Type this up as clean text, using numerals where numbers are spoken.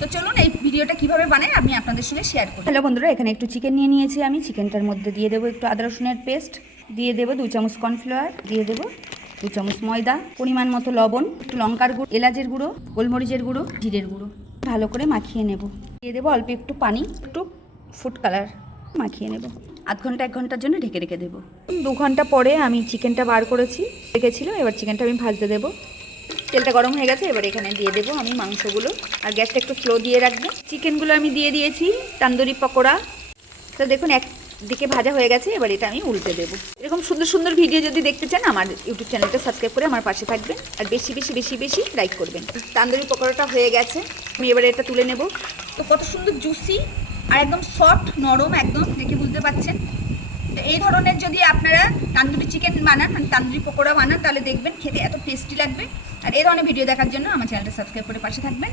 তো চলুন এই ভিডিওটা কিভাবে বানাই আমি আপনাদের সঙ্গে শেয়ার করি। হ্যালো বন্ধুরা, এখানে একটু চিকেন নিয়ে নিয়েছি আমি। চিকেনটার মধ্যে দিয়ে দেবো একটু আদা রসুনের পেস্ট, দিয়ে দেবো 2 চামচ কর্নফ্লাওয়ার, দিয়ে দেবো 2 চামচ ময়দা, পরিমাণ মতো লবণ, একটু লঙ্কার গুঁড়ো, এলাচের গুঁড়ো, গোলমরিচের গুঁড়ো, জিরের গুঁড়ো, ভালো করে মাখিয়ে নেব। দিয়ে দেবো অল্প একটু পানি, একটু ফুড কালার, মাখিয়ে নেব। আধ ঘন্টা 1 ঘন্টার জন্য ঢেকে রেখে দেবো। 2 ঘন্টা পরে আমি চিকেনটা বার করেছি, রেখেছিল। এবার চিকেনটা আমি ভাজতে দেবো। তেলটা গরম হয়ে গেছে, এবার এখানে দিয়ে দেবো আমি মাংসগুলো। আর গ্যাসটা একটু স্লো দিয়ে রাখবো। চিকেনগুলো আমি দিয়ে দিয়েছি তান্দুরি পকোড়া। তো দেখুন একদিকে ভাজা হয়ে গেছে, এবার এটা আমি উল্টে দেবো। এরকম সুন্দর সুন্দর ভিডিও যদি দেখতে চান আমার ইউটিউব চ্যানেলটা সাবস্ক্রাইব করে আমার পাশে থাকবেন, আর বেশি বেশি বেশি বেশি লাইক করবেন। তান্দুরি পকোড়াটা হয়ে গেছে, আমি এবারে এটা তুলে নেব। তো কত সুন্দর জুসি আর একদম সফট নরম, একদম দেখে বুঝতে পারছেন। তো এই ধরনের যদি আপনারা তান্দুরি চিকেন বানান, মানে তান্দুরি পকোড়া বানান, তাহলে দেখবেন খেতে এত টেস্টি লাগবে। আর এই ধরনের ভিডিও দেখার জন্য আমার চ্যানেলটা সাবস্ক্রাইব করে পাশে থাকবেন।